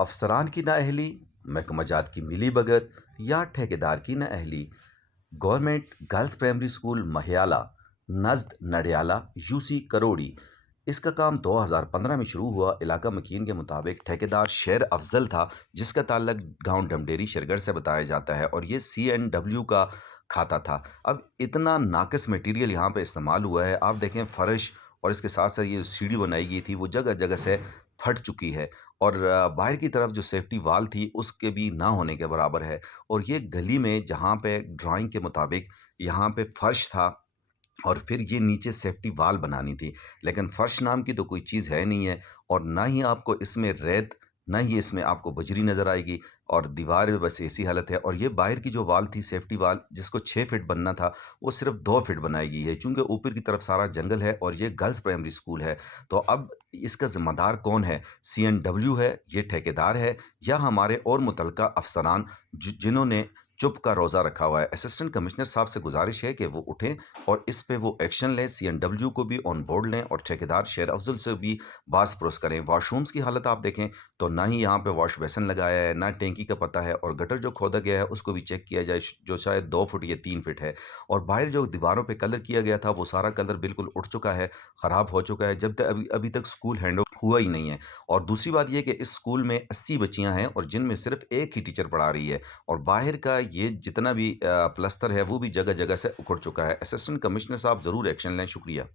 अफसरान की नाअहली, महकमाजात की मिलीभगत या ठेकेदार की नाअहली। Government girls primary school Mahiyala, नज़द नडियाला, यूसी करोड़ी। इसका काम 2015 में शुरू हुआ। इलाका मकीन के मुताबिक ठेकेदार शेर अफजल था, जिसका ताल्लुक गांव डमडेरी शेरगढ़ से बताया जाता है और ये CNW का खाता था। अब इतना नाकिस मटेरियल यहाँ पे इस्तेमाल हुआ है, आप देखें फर्श और इसके साथ साथ ये सीढ़ी बनाई गई थी वो जगह जगह से फट चुकी है। और बाहर की तरफ जो सेफ्टी वाल थी उसके भी ना होने के बराबर है। और ये गली में जहाँ पे ड्राइंग के मुताबिक यहाँ पे फर्श था और फिर ये नीचे सेफ्टी वाल बनानी थी, लेकिन फर्श नाम की तो कोई चीज़ है नहीं है। और ना ही आपको इसमें रेत, ना ही इसमें आपको बजरी नज़र आएगी। और दीवार में बस ऐसी हालत है। और ये बाहर की जो वाल थी सेफ्टी वाल, जिसको 6 फीट बनना था, वो सिर्फ 2 फीट बनाई गई है, चूंकि ऊपर की तरफ सारा जंगल है और ये गर्ल्स प्राइमरी स्कूल है। तो अब इसका जिम्मेदार कौन है? CNW है, ये ठेकेदार है, या हमारे और मुतलका अफसरान जिन्होंने चुप का रोज़ा रखा हुआ है? असिस्टेंट कमिश्नर साहब से गुजारिश है कि वो उठें और इस पे वो एक्शन लें, CNW को भी ऑन बोर्ड लें और ठेकेदार शेर अफजल से भी बास परोस करें। वॉशरूम्स की हालत आप देखें तो ना ही यहाँ पे वॉश बेसिन लगाया है, ना टैंकी का पता है, और गटर जो खोदा गया है उसको भी चेक किया जाए, जो शायद 2 फुट या 3 फीट है। और बाहर जो दीवारों पे कलर किया गया था वो सारा कलर बिल्कुल उठ चुका है, ख़राब हो चुका है, जब तक अभी अभी तक स्कूल हैंड हुआ ही नहीं है। और दूसरी बात यह कि इस स्कूल में 80 बच्चियां हैं और जिनमें सिर्फ एक ही टीचर पढ़ा रही है। और बाहर का ये जितना भी प्लस्तर है वो भी जगह जगह से उखड़ चुका है। असिस्टेंट कमिश्नर साहब ज़रूर एक्शन लें। शुक्रिया।